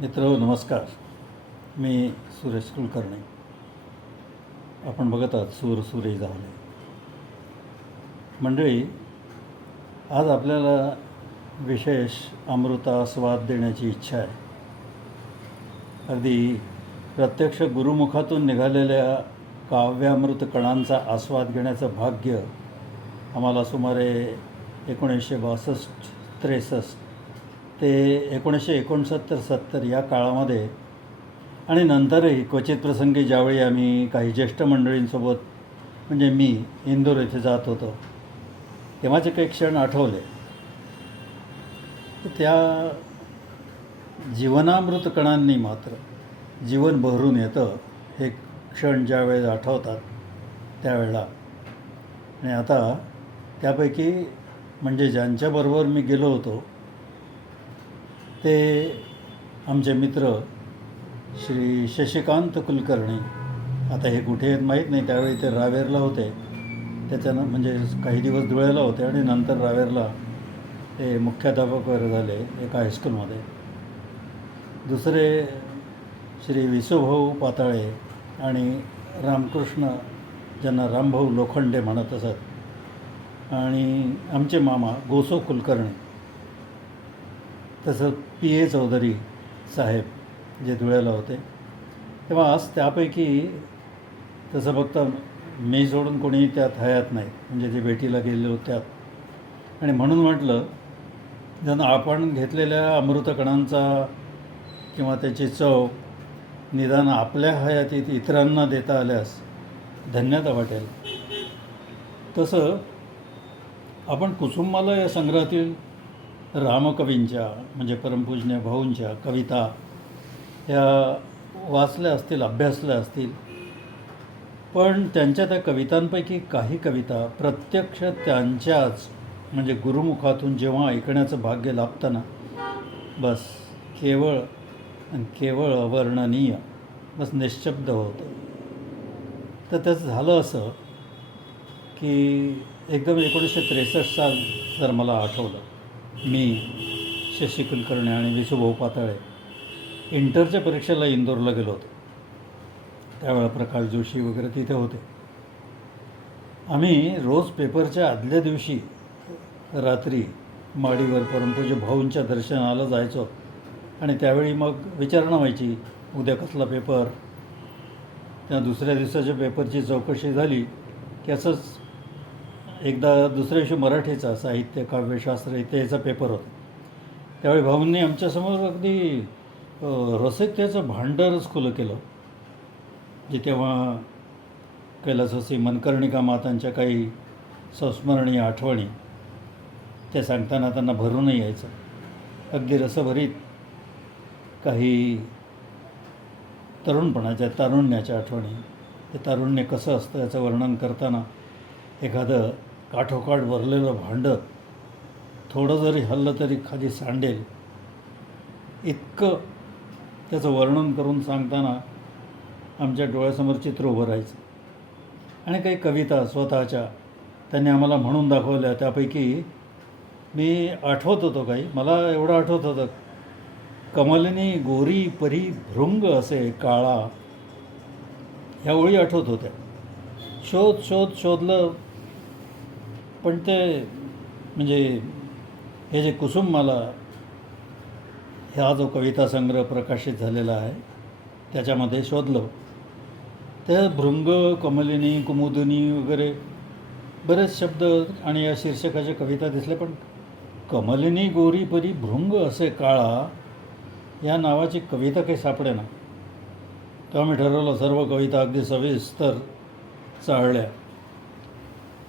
मित्र नमस्कार. मी सुरेश कुलकर्णी. आपण बघत आहात सूर सुरे झाले. मंडळी आज आपल्याला विशेष अमृतास्वाद देण्याची इच्छा आहे. अगदी प्रत्यक्ष गुरुमुखातून निघालेल्या काव्यामृत कणांचा आस्वाद घेण्याचं भाग्य आम्हाला सुमारे एकोणीसशे बासष्ट त्रेसष्ट ते एकोणीसशे एकोणसत्तर सत्तर या काळामध्ये आणि नंतरही क्वचित प्रसंगी ज्यावेळी आम्ही काही ज्येष्ठ मंडळींसोबत म्हणजे मी इंदोर येथे जात होतो तेव्हाचे काही क्षण आठवले. तर त्या जीवनामृत कणांनी मात्र जीवन बहरून येतं हे क्षण ज्यावेळेस आठवतात त्यावेळेला. आणि आता त्यापैकी म्हणजे ज्यांच्याबरोबर मी गेलो होतो ते आमचे मित्र श्री शशिकांत कुलकर्णी आता हे कुठे आहेत माहीत नाही त्यावेळी ते रावेरला होते. त्याच्यानं म्हणजे काही दिवस धुळ्याला होते आणि नंतर रावेरला ते मुख्याध्यापक वगैरे झाले एका हायस्कूलमध्ये. दुसरे श्री विसुभाऊ पाताळे आणि रामकृष्ण ज्यांना रामभाऊ लोखंडे म्हणत असत आणि आमचे मामा गोसो कुलकर्णी. तसं पी ए चौधरी साहेब जे धुळ्याला होते तेव्हा आज त्यापैकी तसं फक्त मी सोडून कोणी त्यात हयात नाही म्हणजे जे भेटीला गेले होत्यात आणि म्हणून म्हटलं जण आपण घेतलेल्या अमृतकणांचा किंवा त्याची चव निदान आपल्या हयातीत इतरांना देता आल्यास धन्यता वाटेल. तसं आपण कुसुंबाला या संग्रहातील रामकवींच्या म्हणजे परमपूजनीय भाऊंच्या कविता ह्या वाचल्या असतील अभ्यासल्या असतील. पण त्यांच्या त्या कवितांपैकी काही कविता प्रत्यक्ष त्यांच्याच म्हणजे गुरुमुखातून जेव्हा ऐकण्याचं भाग्य लाभतं ना बस केवळ केवळ अवर्णनीय बस निशब्द होतं. तर त्याचं झालं असं की एकदम एकोणीसशे त्रेसष्ट साल जर मला आठवलं मी शशी कुलकर्णी आणि विशुभाऊ पाताळे इंटरच्या परीक्षेला इंदोरला गेलो होतो. त्यावेळा प्रकाश जोशी वगैरे तिथे होते. आम्ही रोज पेपरच्या आदल्या दिवशी रात्री माडीवर परमपूज्य भाऊंच्या दर्शनाला जायचो आणि त्यावेळी मग विचारणा व्हायची उद्या कसला पेपर? त्या दुसऱ्या दिवसाच्या पेपरची चौकशी झाली की असंच एकदा दुसऱ्या दिवशी मराठीचा साहित्य काव्यशास्त्र इत्यादीचा पेपर होता. त्यावेळी भाऊंनी आमच्यासमोर अगदी रसिकतेचं भांडारच खुलं केलं. जे तेव्हा कैलासवासी मनकर्णिका मातांच्या काही संस्मरणीय आठवणी त्या सांगताना त्यांना भरूनही यायचं. अगदी रसभरीत काही तरुणपणाच्या तारुण्याच्या आठवणी ते तारुण्य कसं असतं याचं वर्णन करताना एखादं काठोकाठ भरलेलं भांडं थोडं जरी हल्लं तरी खाली सांडेल. इतकं त्याचं वर्णन करून सांगताना आमच्या डोळ्यासमोर चित्र उभं राहायचं. आणि काही कविता स्वतःच्या त्यांनी आम्हाला म्हणून दाखवल्या. त्यापैकी मी आठवत होतो काही. मला एवढं आठवत होतं कमलिनी गोरी परी भृंग असे काळा ह्या ओळी आठवत होत्या. शोध शोध शोधलं पण ते म्हणजे हे जे कुसुममाला ह्या जो कविता संग्रह प्रकाशित झालेला आहे त्याच्यामध्ये शोधलं. त्या भृंग कमलिनी कुमुदिनी वगैरे बरेच शब्द आणि या शीर्षकाच्या कविता दिसल्या पण कमलिनी गोरी परी भृंग असे काळा या नावाची कविता काही सापडे ना तेव्हा मी ठरवलं सर्व कविता अगदी सविस्तर चाळल्या.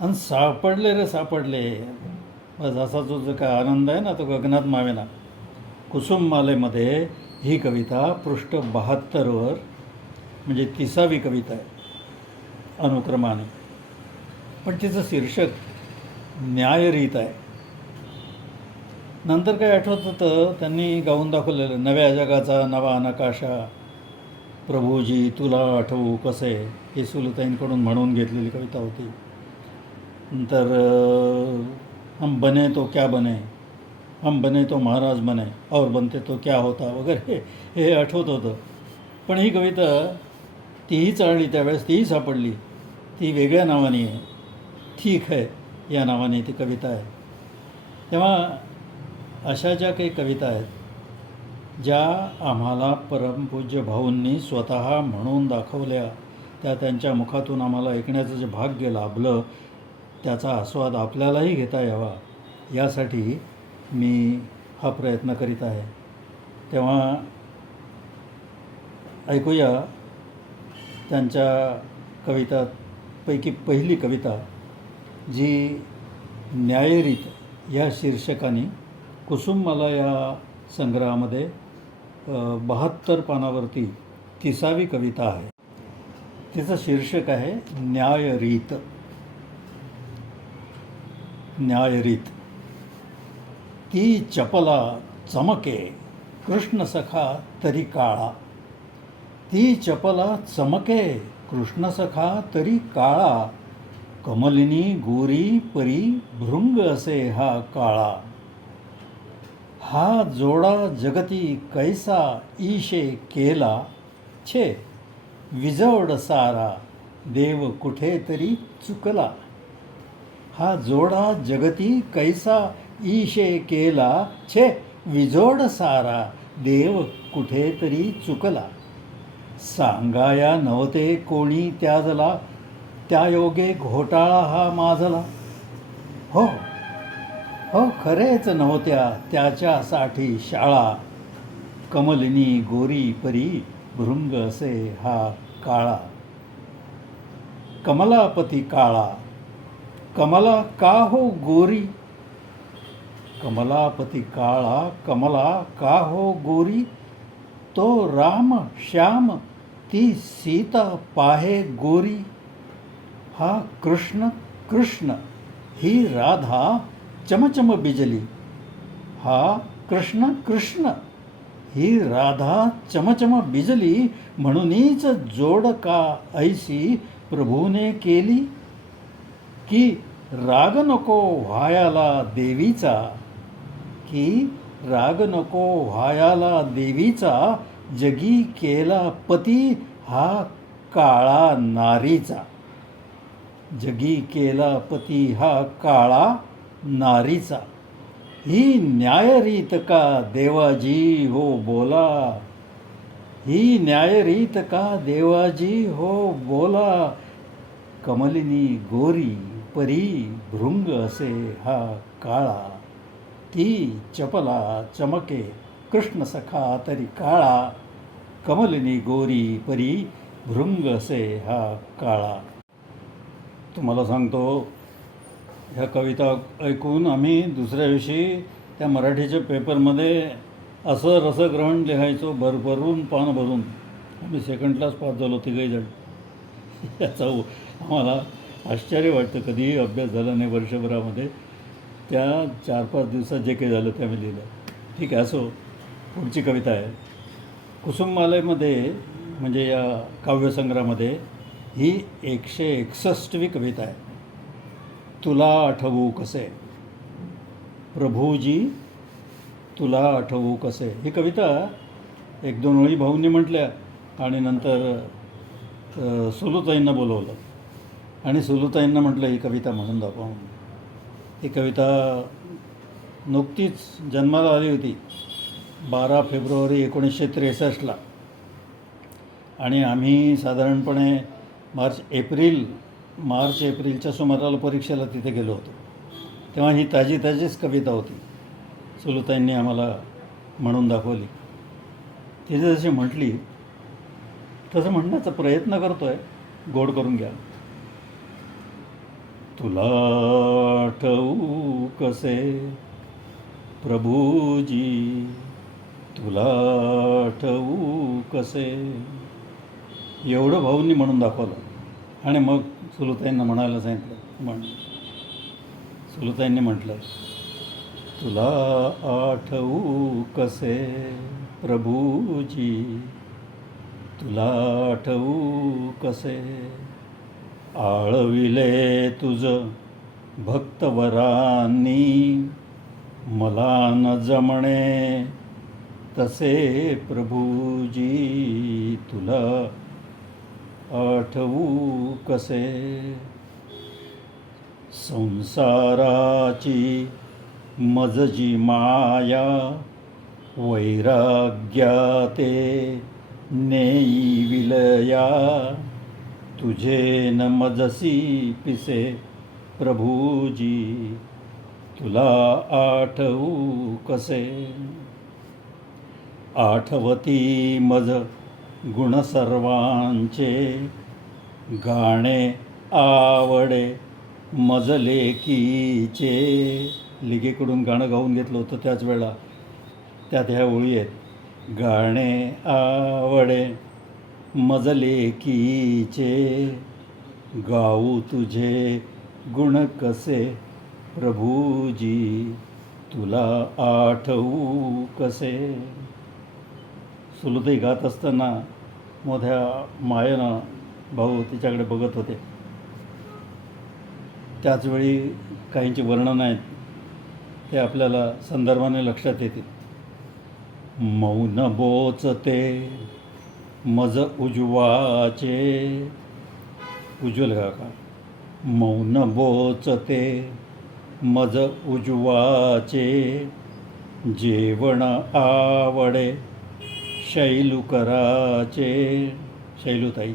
आणि सापडले रे सापडले. बस असा जो जो काय आनंद आहे ना तो गगनात मावेना. कुसुममालेमध्ये ही कविता पृष्ठ बहात्तरवर म्हणजे तिसावी कविता आहे अनुक्रमाने. पण तिचं शीर्षक न्यायरीत आहे. नंतर काय आठवत होतं त्यांनी गाऊन दाखवलेलं नव्या जगाचा नवा नकाशा. प्रभूजी तुला आठवू कसे? हे सुलताईंकडून म्हणून घेतलेली कविता होती. नंतर हम बने तो क्या बने? हम बने तो महाराज बने और बनते तो क्या होता? वगैरे हे आठवत होतं. पण ही कविता तीही चालली त्यावेळेस तीही सापडली. ती वेगळ्या नावाने आहे. ठीक आहे या नावाने ती कविता आहे. तेव्हा अशा ज्या काही कविता आहेत ज्या आम्हाला परमपूज्य भाऊंनी स्वतः म्हणून दाखवल्या त्या त्यांच्या मुखातून आम्हाला ऐकण्याचं जे भाग्य लाभलं त्याचा आस्वाद आपल्यालाही घेता यावा यासाठी मी हा प्रयत्न करीत आहे. तेव्हा ऐकूया त्यांच्या कवितापैकी पहिली कविता जी न्यायरीत या शीर्षकाने कुसुममाला या संग्रहामध्ये बहात्तर पानावरती तिसावी कविता आहे. तिचं शीर्षक आहे न्यायरीत. न्यायरीत। ती चपला चमके कृष्णसखा तरी काळा। ती चपला चमके कृष्णसखा तरी काळा। कमलिनी गोरी परी भृंग असे हा काळा। हा जोडा जगती कैसा ईशे केला। छे विजवड सारा देव कुठेतरी चुकला। हा जोडा जगती कैसा ईशे केला छे विजोड सारा देव कुठेतरी चुकला. सांगाया नव्हते कोणी त्याजला त्या योगे घोटाळा हा माजला हो हो खरेच नव्हत्या त्याच्यासाठी शाळा. कमलिनी गोरी परी भृंग असे हा काळा. कमलापती काळा कमला का हो गोरी? कमलापती काळा कमला का हो गोरी? तो राम श्याम ती सीता पाहे गोरी. हा कृष्ण कृष्ण ही राधा चमचम बिजली. हा कृष्ण कृष्ण ही राधा चमचम बिजली. म्हणूनच जोड का ऐसी प्रभूने केली. की राग नको व्हायाला देवीचा की राग नको व्हायाला देवीचा जगी केला पती हा काळा नारीचा. जगी केला पती हा काळा नारीचा. ही न्यायरीत का देवाजी हो बोला? ही न्यायरीत का देवाजी हो बोला? कमलिनी गोरी परी भृंग असे हा काळा ती चपला चमके कृष्ण सखा तरी काळा कमलिनी गोरी परी भृंग असे हा काळा. तुम्हाला सांगतो ह्या कविता ऐकून आम्ही दुसऱ्या दिवशी त्या मराठीच्या पेपरमध्ये असं रसग्रहण लिहायचो भरभरून पानं भरून. आम्ही सेकंड क्लास पास झालो तिघही जण याचा आम्हाला आश्चर्य वाटतं. कधीही अभ्यास झाला नाही वर्षभरामध्ये. त्या चार पाच दिवसात जे काही झालं त्या मी लिहिलं. ठीक आहे असो. पुढची कविता आहे. कुसुमालयमध्ये म्हणजे या काव्यसंग्रहामध्ये ही एकशे एकसष्टवी कविता आहे. तुला आठवू कसे? प्रभूजी तुला आठवू कसे? ही कविता एक दोन ओळी भाऊंनी म्हटल्या आणि नंतर सोलूताईंना सुलुताईंना बोलवलं. आणि सुलुताईंना म्हटलं ही कविता म्हणून दाखवा. ही कविता नुकतीच जन्माला आली होती बारा फेब्रुवारी एकोणीसशे त्रेसष्टला. आणि आम्ही साधारणपणे मार्च एप्रिल मार्च एप्रिलच्या सुमाराला परीक्षेला तिथे गेलो होतो. तेव्हा ही ताजी ताजीच कविता होती सुलताईंनी आम्हाला म्हणून दाखवली. तिथे जशी म्हटली तसं म्हणण्याचा प्रयत्न करतो आहे गोड करून घ्या. तुला आठवू कसे? प्रभूजी तुला आठवू कसे? एवढं भाऊंनी म्हणून दाखवलं. आणि मग सुलताईंना म्हणायला सांगितलं म्हण सुलताईंनी म्हटलं तुला आठवू कसे? प्रभूजी तुला आठवू कसे? आळविले तुझ भक्तवरांनी. मला न जमणे तसे प्रभूजी तुला आठवू कसे? संसाराची मजजी माया वैराग्याते नेई विलया. तुझे न मजसी पिसे प्रभूजी तुला आठवू कसे? आठवती मज गुण सर्वांचे गाणे आवडे मज लेकीचे. लिगेकडून गाणं गाऊन घेतलं होतं त्याच वेळा त्यात ह्या ओळी आहेत. गाणे आवडे मजले कीचे गाऊ तुझे गुण कसे? प्रभूजी तुला आठवू कसे? सुलताई गात असताना मोठ्या मायेनं भाऊ तिच्याकडे बघत होते. त्याचवेळी काहींचे वर्णनं आहेत ते आपल्याला संदर्भाने लक्षात येतील. मौन बोचते मज उजवाचे. उज्ज्वल काका मौन बोचते मज उजवाचे. जेवण आवडे. शैलूकराचे शैलूताई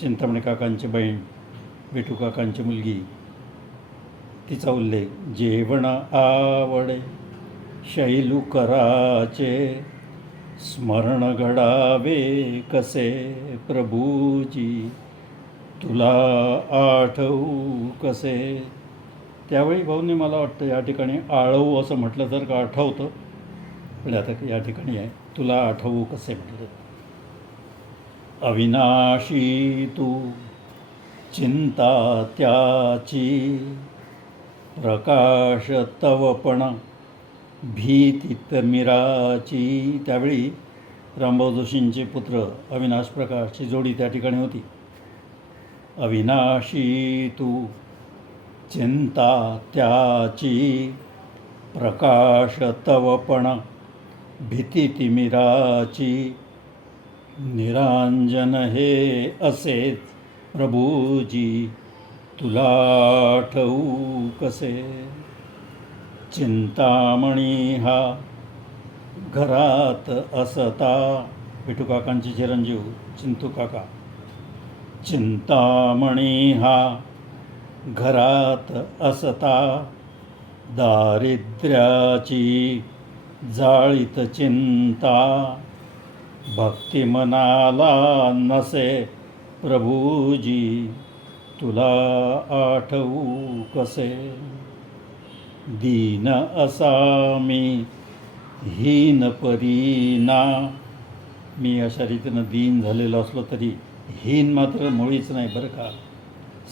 चिंतामणी काकांची बहीण विठू काकांची मुलगी. तिचा उल्लेख. जेवण आवडे. शैलूकराचे स्मरण घडावे कसे प्रभूजी? तुला आठवू कसे? त्यावेळी भाऊंनी मला वाटतं या ठिकाणी आळवू असं म्हटलं तर का आठवतं? पण आता या ठिकाणी आहे. तुला आठवू कसे म्हटलं? अविनाशी तू चिंता त्याची प्रकाश तवपण भीतीत मिराची त्यावेळी रामभाऊ जोशींचे पुत्र अविनाश प्रकाशची जोडी त्या ठिकाणी होती. अविनाशी तू चिंता त्याची प्रकाश तवपण भीती तिमिराची निरांजन हे असेच प्रभूजी तुला आठवू कसे? चिंतामणी हा घरात असता. विठू काकांचे चिरंजीव चिंतू काका. चिंतामणी हा घरात असता. दारिद्र्याची जाळीत चिंता. भक्ती मनाला नसे प्रभूजी तुला आठवू कसे? दीन असा मी हीन परीना. मी अशा रीतीनं दीन झालेलो असलो तरी हीन मात्र मुळीच नाही बरं का.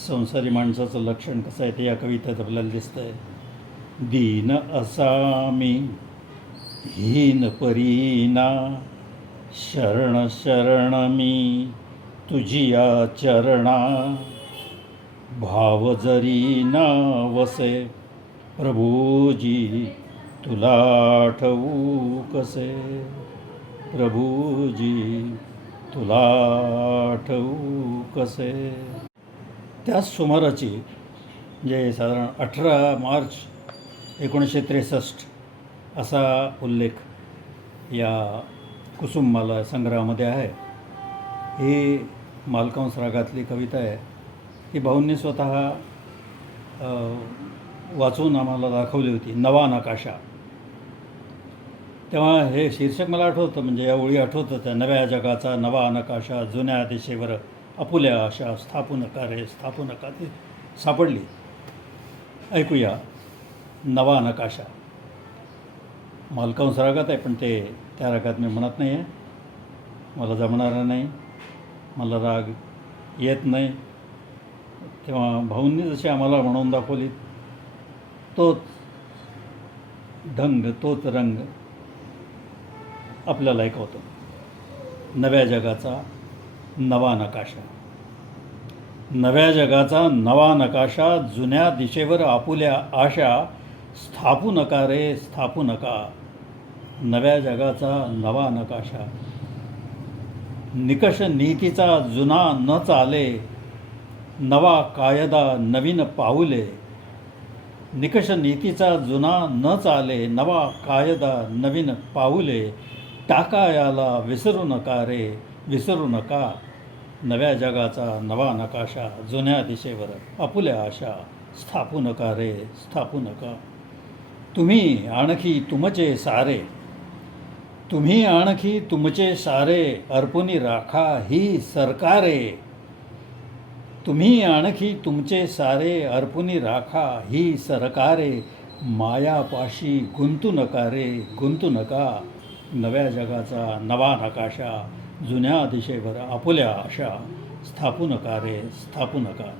संसारी माणसाचं लक्षण कसं आहे ते या कवितेत आपल्याला दिसतं आहे दीन असा मी हीन परीना. शरण शरण मी तुझिया चरणा भाव जरी ना वसे प्रभूजी तुला आठवू कसे? प्रभूजी तुला आठवू कसे? त्याच सुमाराची म्हणजे साधारण अठरा मार्च एकोणीसशे त्रेसष्ट असा उल्लेख या कुसुममाला संग्रहामध्ये आहे. ही मालकांस रागातली कविता आहे. ती भाऊंनी स्वतः वाचून आम्हाला दाखवली होती नवा नकाशा. तेव्हा हे शीर्षक मला आठवतं म्हणजे या ओळी आठवतं त्या नव्या जगाचा नवा नकाशा जुन्या दिशेवर अपुल्या आशा स्थापू नका रे स्थापू नका ती सापडली. ऐकूया नवा नकाशा. मालकांस रागात आहे पण ते त्या रागात मी म्हणत नाही आहे मला जमणारा नाही मला राग येत नाही. तेव्हा भाऊंनी जशी आम्हाला म्हणून दाखवली तोच ढंग तोच रंग आपल्याला ऐकवतो. नव्या जगाचा नवा नकाशा. नव्या जगाचा नवा नकाशा जुन्या दिशेवर आपुल्या आशा स्थापू नका रे स्थापू नका. नव्या जगाचा नवा नकाशा. निकष नीतीचा जुना न चाले नवा कायदा नवीन पाऊले. निकष नीतीचा जुना न चाले नवा कायदा नवीन पाऊले टाका याला विसरू नका रे विसरू नका. नव्या जगाचा नवा नकाशा जुन्या दिशेवर आपुल्या आशा स्थापू नका रे स्थापू नका. तुम्ही आणखी तुमचे सारे तुम्ही आणखी तुमचे सारे अर्पुनी राखा ही सरकारे. तुम्ही आणखी तुमचे सारे अर्पुनी राखा ही सरकारे मायापाशी गुंतू नका रे गुंतू नका. नव्या जगाचा नवा नकाशा जुन्या दिशेवर आपुल्या आशा. स्थापू नका रे स्थापू नका.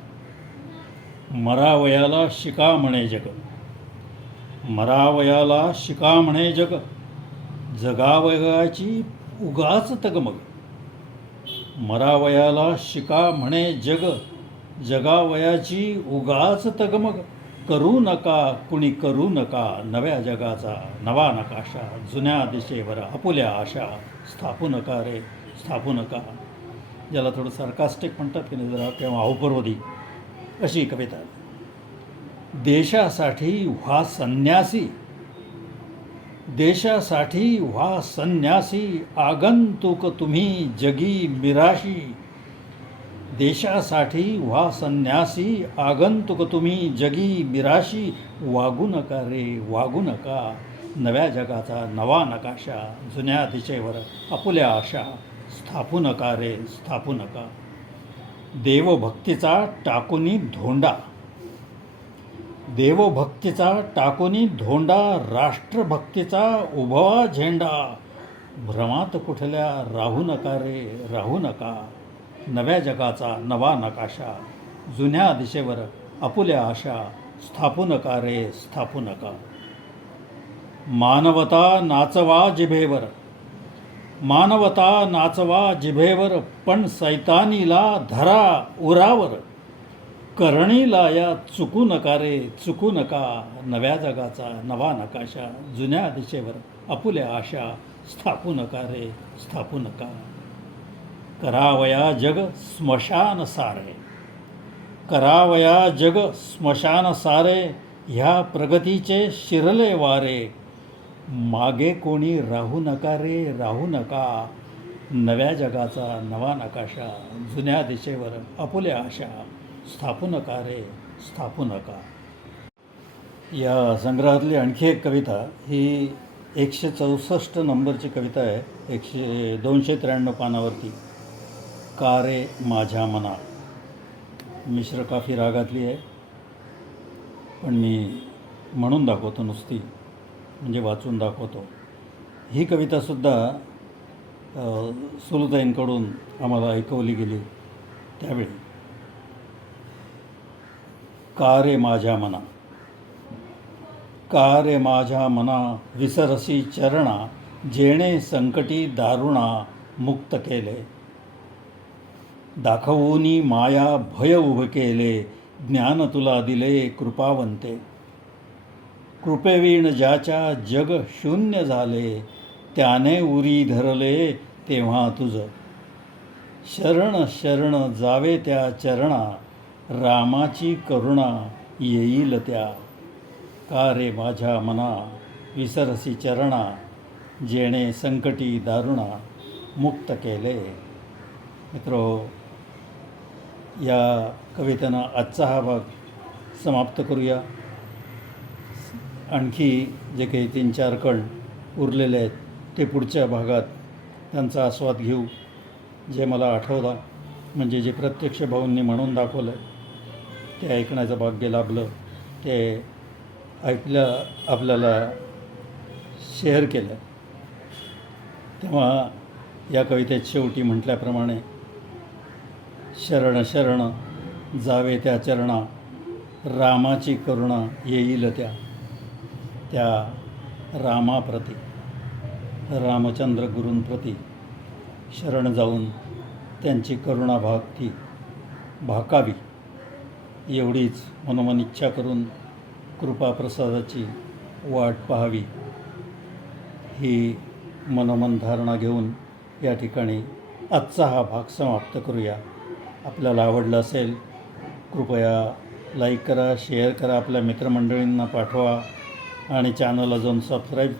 मरावयाला शिका म्हणे जग. मरावयाला शिका म्हणे जग. जगावयाची उगाच तगमग. मरावयाला शिका म्हणे जग. जगावयाची उगाच तगमग. करू नका कुणी करू नका नव्या जगाचा नवा नकाशा जुन्या दिशेवर आपुल्या आशा. स्थापू नका रे स्थापू नका. ज्याला थोडं सरकास्टिक म्हणतात की नाही जरा किंवा औपरोधी अशी कविता. देशासाठी व्हा संन्यासी. देशासाठी व्हा संन्यासी. आगंतुक तुम्ही जगी मिराशी. देशासाठी व्हा संन्यासी आगंतुक तुम्ही जगी बिराशी वागू नका रे वागू नका. नव्या जगाचा नवा नकाशा जुन्या दिशेवर आपुल्या आशा स्थापू नका रे स्थापू नका. देवभक्तीचा टाकुनी धोंडा. देवभक्तीचा टाकुनी धोंडा राष्ट्रभक्तीचा उभवा झेंडा. भ्रमात कुठल्या राहू नका रे राहू नका. नव्या जगाचा नवा नकाशा जुन्या दिशेवर आपुल्या आशा स्थापू नका रे स्थापू नका. मानवता नाचवा जिभेवर मानवता नाचवा जिभेवर पण सैतानीला धरा उरावर. करणीला या चुकू नका रे चुकू नका. नव्या जगाचा नवा नकाशा जुन्या दिशेवर आपुल्या आशा स्थापू नका रे स्थापू नका. करावया जग स्मशान सारे. करावया जग स्मशान सारे ह्या प्रगतीचे शिरले वारे. मागे कोणी राहू नका रे राहू नका. नव्या जगाचा नवा नकाशा जुन्या दिशेवर आपुल्या आशा. स्थापू नका रे स्थापू नका. या संग्रहातली आणखी एक कविता ही एकशे चौसष्ट नंबरची कविता आहे एकशे दोनशे त्र्याण्णव पानावरती. का रे माझ्या मना मिश्र काफी रागातली आहे. पण मी म्हणून दाखवतो नुसती म्हणजे वाचून दाखवतो. ही कवितासुद्धा सुलताईंकडून आम्हाला ऐकवली गेली त्यावेळी. का रे माझ्या मना? का रे माझ्या मना विसरसी चरणा जेणे संकटी दारुणा मुक्त केले? दाखवूनी माया भय उभे केले ज्ञान तुला दिले कृपावंते. कृपेवीण ज्याच्या जग शून्य झाले त्याने उरी धरले तेव्हा तुझं. शरण शरण जावे त्या चरणा रामाची करुणा येईल त्या. का रे माझ्या मना विसरसी चरणा जेणे संकटी दारुणा मुक्त केले. मित्रो या कवितेनं आजचा हा भाग समाप्त करूया. आणखी जे काही तीन चार कण उरलेले आहेत ते पुढच्या भागात त्यांचा आस्वाद घेऊ. जे मला आठवला म्हणजे जे प्रत्यक्ष भाऊंनी म्हणून दाखवलं ते ऐकण्याचं भाग्य लाभलं ते ऐकलं आपल्याला शेअर केलं. तेव्हा या कवितेत शेवटी म्हटल्याप्रमाणे शरण शरण जावे त्या चरणा रामाची करुणा येईल त्या त्या रामाप्रती रामचंद्र गुरूंप्रती शरण जाऊन त्यांची करुणा भागती भाकावी. एवढीच मनोमन इच्छा करून कृपाप्रसादाची वाट पाहावी. ही मनोमन धारणा घेऊन या ठिकाणी आजचा हा भाग समाप्त करूया. आपल्याला आवडलं असेल कृपया लाईक करा शेअर करा आपल्या मित्रमंडळींना पाठवा आणि चॅनल अजून सबस्क्राईब